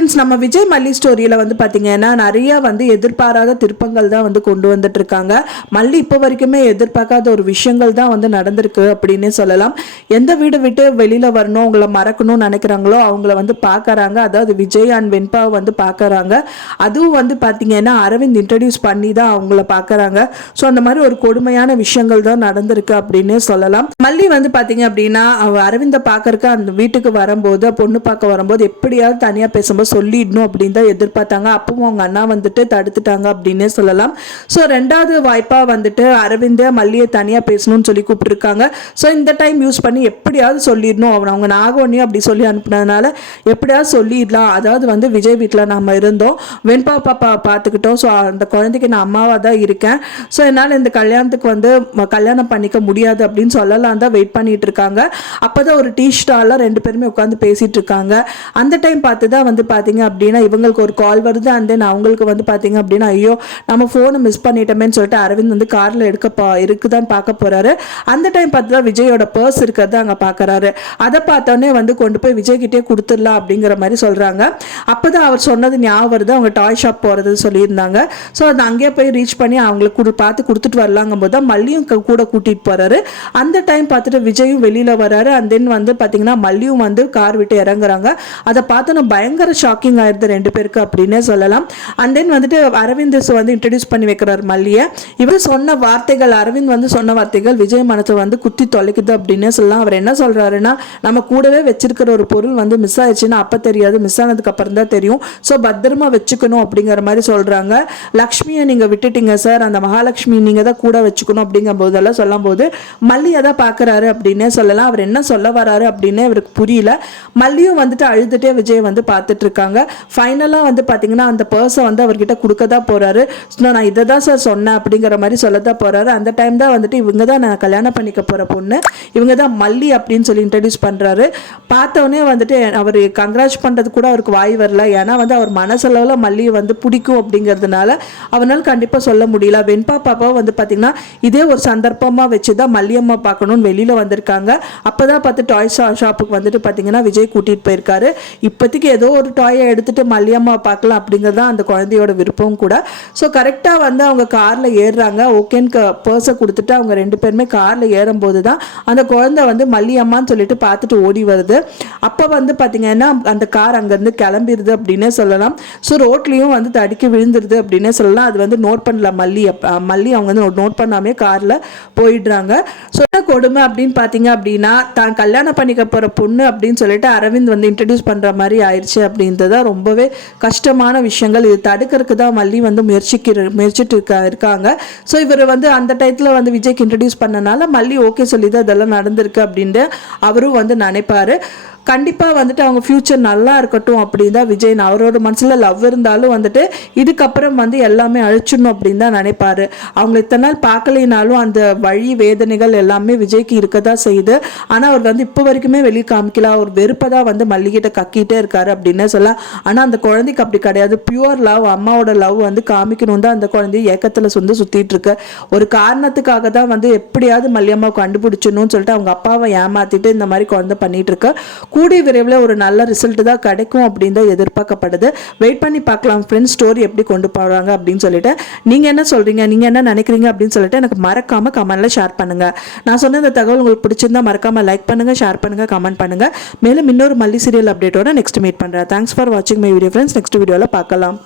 Friends, நம்ம விஜய் மல்லி ஸ்டோரியில் வந்து பார்த்தீங்கன்னா நிறைய வந்து எதிர்பாராத திருப்பங்கள் தான் வந்து கொண்டு வந்துட்டு இருக்காங்க. மல்லி இப்போ வரைக்குமே எதிர்பார்க்காத ஒரு விஷயங்கள் தான் வந்து நடந்திருக்கு அப்படின்னே சொல்லலாம். எந்த வீடு விட்டு வெளியில் வரணும், உங்களை மறக்கணும்னு நினைக்கிறாங்களோ அவங்கள வந்து பார்க்குறாங்க. அதாவது விஜய் அண்ட் வெண்பாவை வந்து பார்க்குறாங்க. அதுவும் வந்து பார்த்தீங்கன்னா அரவிந்த் இன்ட்ரடியூஸ் பண்ணி தான் அவங்கள பார்க்குறாங்க. ஸோ அந்த மாதிரி ஒரு கொடுமையான விஷயங்கள் தான் நடந்திருக்கு அப்படின்னே சொல்லலாம். மல்லி வந்து பார்த்தீங்க அப்படின்னா அரவிந்தை பார்க்கறக்கு அந்த வீட்டுக்கு வரும்போது, பொண்ணு பார்க்க வரும்போது எப்படியாவது தனியாக பேசும்போது சொல்லிடணும் அப்படின்னு தான் எதிர்பார்த்தாங்க. அப்பவும் அவங்க அண்ணா வந்துட்டு தடுத்துட்டாங்க அப்படின்னே சொல்லலாம். ஸோ ரெண்டாவது வாய்ப்பாக வந்துட்டு அரவிந்த் மல்லியை தனியாக பேசணும்னு சொல்லி கூப்பிட்டுருக்காங்க. ஸோ இந்த டைம் யூஸ் பண்ணி எப்படியாவது சொல்லிடணும். அவங்க நாகவண்ணியும் அப்படி சொல்லி அனுப்புனதுனால எப்படியாவது சொல்லிடலாம். அதாவது வந்து விஜய் வீட்டில் நம்ம இருந்தோம், வெண்பா பாப்பா பார்த்துக்கிட்டோம். ஸோ அந்த குழந்தைக்கு நான் அம்மாவாக தான் இருக்கேன். ஸோ என்னால் இந்த கல்யாணத்துக்கு வந்து கல்யாணம் பண்ணிக்க முடியாது அப்படின்னு சொல்லலாம் தான் வெயிட் பண்ணிட்டு இருக்காங்க. அப்போதான் ஒரு டீ ஸ்டாலில் ரெண்டு பேருமே உட்காந்து பேசிட்டு இருக்காங்க. அந்த டைம் பார்த்து தான் வந்து பார்த்தீங்க அப்படின்னா இவங்களுக்கு ஒரு கால் வருது. அண்ட் தென் அவங்களுக்கு வந்து பார்த்தீங்க அப்படின்னா ஐயோ நம்ம ஃபோனை மிஸ் பண்ணிட்டோமேன்னு சொல்லிட்டு அரவிந்த் வந்து காரில் இருக்குதான்னு பார்க்க போறாரு. அந்த டைம் பார்த்து தான் விஜயோட பர்ஸ் இருக்கிறத அங்கே பார்க்குறாரு. அதை பார்த்தோன்னே வந்து கொண்டு போய் விஜய்கிட்டே கொடுத்துடலாம் அப்படிங்கிற மாதிரி சொல்கிறாங்க. அப்போ தான் அவர் சொன்னது ஞாபகம் வருது, அவங்க டாய் ஷாப் போகிறது சொல்லியிருந்தாங்க. ஸோ அது அங்கேயே போய் ரீச் பண்ணி அவங்களுக்கு பார்த்து கொடுத்துட்டு வரலாங்கும் போது தான் மல்லியும் கூட கூட்டிகிட்டு போகிறாரு. அந்த டைம் பார்த்துட்டு விஜயும் வெளியில் வராரு. அண்ட் தென் வந்து பார்த்தீங்கன்னா மல்லியும் வந்து கார் விட்டு இறங்குறாங்க. அதை பார்த்து நான் பயங்கர ஷாக்கிங் ஆயிருது ரெண்டு பேருக்கு அப்படின்னே சொல்லலாம். அண்ட் தென் வந்துட்டு அரவிந்த் வந்து இன்ட்ரடியூஸ் பண்ணி வைக்கிறார் மல்லியை. இவர் சொன்ன வார்த்தைகள், அரவிந்த் வந்து சொன்ன வார்த்தைகள் விஜய் மனத்தை வந்து குத்தி தொலைக்குது அப்படின்னே சொல்லலாம். அவர் என்ன சொல்றாருன்னா, நம்ம கூடவே வச்சிருக்கிற ஒரு பொருள் வந்து மிஸ் ஆயிடுச்சுன்னா அப்போ தெரியாது, மிஸ் ஆனதுக்கு அப்புறம் தான் தெரியும். ஸோ பத்திரமா வச்சுக்கணும் அப்படிங்கிற மாதிரி சொல்றாங்க. லக்ஷ்மியை நீங்க விட்டுட்டீங்க சார், அந்த மகாலட்சுமி நீங்க தான் கூட வச்சுக்கணும் அப்படிங்கிற போதெல்லாம் சொல்லும் போது மல்லியை தான் பார்க்குறாரு அப்படின்னே சொல்லலாம். அவர் என்ன சொல்ல வராரு அப்படின்னே அவருக்கு புரியல. மல்லியும் வந்துட்டு அழுதுட்டே விஜய் வந்து பார்த்துட்டு இருக்காங்க. ஃபைனலாக வந்து பார்த்தீங்கன்னா அந்த பர்ஸை வந்து அவர்கிட்ட கொடுக்க தான் போறாரு. நான் இதை தான் சார் சொன்னேன் அப்படிங்கிற மாதிரி சொல்ல தான் போறாரு. அந்த டைம் தான் வந்துட்டு இவங்க தான் நான் கல்யாணம் பண்ணிக்க போற பொண்ணு, இவங்க தான் மல்லி அப்படின்னு சொல்லி இன்ட்ரடியூஸ் பண்றாரு. பார்த்தவொடனே வந்துட்டு அவர் கங்க்ராச் பண்றது கூட அவருக்கு வாய் வரல. ஏன்னா வந்து அவர் மனசளவில் மல்லியை வந்து பிடிக்கும் அப்படிங்கிறதுனால அவனால் கண்டிப்பாக சொல்ல முடியல. வெண்பா பாப்பாவை வந்து பார்த்தீங்கன்னா இதே ஒரு சந்தர்ப்பமாக வச்சு தான் மல்லியம்மா பார்க்கணும்னு வெளியில் வந்திருக்காங்க. அப்போ தான் பார்த்து டாய் ஷாப்புக்கு வந்துட்டு பார்த்தீங்கன்னா விஜய் கூட்டிகிட்டு போயிருக்காரு. இப்போதைக்கு ஏதோ ஒரு டாயை எடுத்துட்டு மல்லியம்மா பார்க்கலாம் அப்படிங்கிறது அந்த குழந்தையோட விருப்பம் கூட. ஸோ கரெக்டாக வந்து அவங்க காரில் ஏறுறாங்க. ஓகேன்னு பர்ஸை கொடுத்துட்டு அவங்க ரெண்டு பேருமே காரில் ஏறும்போது தான் அந்த குழந்தை வந்து மல்லியம்மான்னு சொல்லிட்டு பார்த்துட்டு ஓடி வருது. அப்போ வந்து பார்த்தீங்கன்னா அந்த கார் அங்கேருந்து கிளம்பிடுது அப்படின்னே சொல்லலாம். ஸோ ரோட்லேயும் வந்து தடுக்கி விழுந்துருது அப்படின்னே சொல்லலாம். அது வந்து நோட் பண்ணல மல்லி அவங்க வந்து நோட் பண்ணாமே காரில் போயிடுறாங்க. ஸோ கொடுமை அப்படின்னு பார்த்தீங்க அப்படின்னா தான் கல்யாணம் பண்ணிக்க போகிற பொண்ணு அப்படின்னு சொல்லிட்டு அரவிந்த் வந்து இன்ட்ரடியூஸ் பண்ணுற மாதிரி ஆயிடுச்சு அப்படின்றத ரொம்பவே கஷ்டமான விஷயங்கள். இது தடுக்கிறதுக்கு தான் மல்லி வந்து முயற்சிட்டு இருக்காங்க. ஸோ இவர் வந்து அந்த டயத்தில் வந்து விஜய்க்கு இன்ட்ரடியூஸ் பண்ணனால மல்லி ஓகே சொல்லி தான் இதெல்லாம் நடந்திருக்கு அப்படின்ட்டு அவரும் வந்து நினைப்பாரு. கண்டிப்பாக வந்துட்டு அவங்க ஃப்யூச்சர் நல்லா இருக்கட்டும் அப்படின்னு தான் விஜய், அவரோட மனசில் லவ் இருந்தாலும் வந்துட்டு இதுக்கப்புறம் வந்து எல்லாமே அழிச்சிடணும் அப்படின்னு தான் நினைப்பாரு. அவங்க இத்தனை நாள் பார்க்கலைனாலும் அந்த வழி வேதனைகள் எல்லாமே விஜய்க்கு இருக்க தான் செய்யுது. ஆனால் அவர் வந்து இப்போ வரைக்குமே வெளியே காமிக்கல. அவர் வெறுப்பை தான் வந்து மல்லிகிட்ட கக்கிட்டே இருக்காரு அப்படின்னு சொல்லலாம். ஆனால் அந்த குழந்தைக்கு அப்படி கிடையாது. பியூர் லவ், அம்மாவோட லவ் வந்து காமிக்கணும் தான் அந்த குழந்தைய ஏக்கத்தில் சுற்றிட்டு இருக்கு. ஒரு காரணத்துக்காக தான் வந்து எப்படியாவது மல்லியம்மாவை கண்டுபிடிச்சணும்னு சொல்லிட்டு அவங்க அப்பாவை ஏமாத்திட்டு இந்த மாதிரி குழந்தை பண்ணிட்டு இருக்க. கூடிய விரைவில் ஒரு நல்ல ரிசல்ட் தான் கிடைக்கும் அப்படின்னு தான் எதிர்பார்க்கப்படுது. வெயிட் பண்ணி பார்க்கலாம் ஃப்ரெண்ட்ஸ், ஸ்டோரி எப்படி கொண்டு போகிறாங்க அப்படின்னு சொல்லிட்டு. நீங்கள் என்ன சொல்கிறீங்க, நீங்கள் என்ன நினைக்கிறீங்க அப்படின்னு சொல்லிட்டு எனக்கு மறக்காமல் கமெண்ட்டில் ஷேர் பண்ணுங்கள். நான் சொன்ன இந்த தகவல் உங்களுக்கு பிடிச்சிருந்தா மறக்காமல் லைக் பண்ணுங்கள், ஷேர் பண்ணுங்கள், கமெண்ட் பண்ணுங்கள். மேலும் இன்னொரு மல்லி சீரியல் அப்டேட்டோட நெக்ஸ்ட் மீட் பண்ணுறேன். தேங்க்ஸ் ஃபார் வாட்சிங் மை வீடியோ ஃப்ரெண்ட்ஸ். நெக்ஸ்ட் வீடியோவில் பார்க்கலாம்.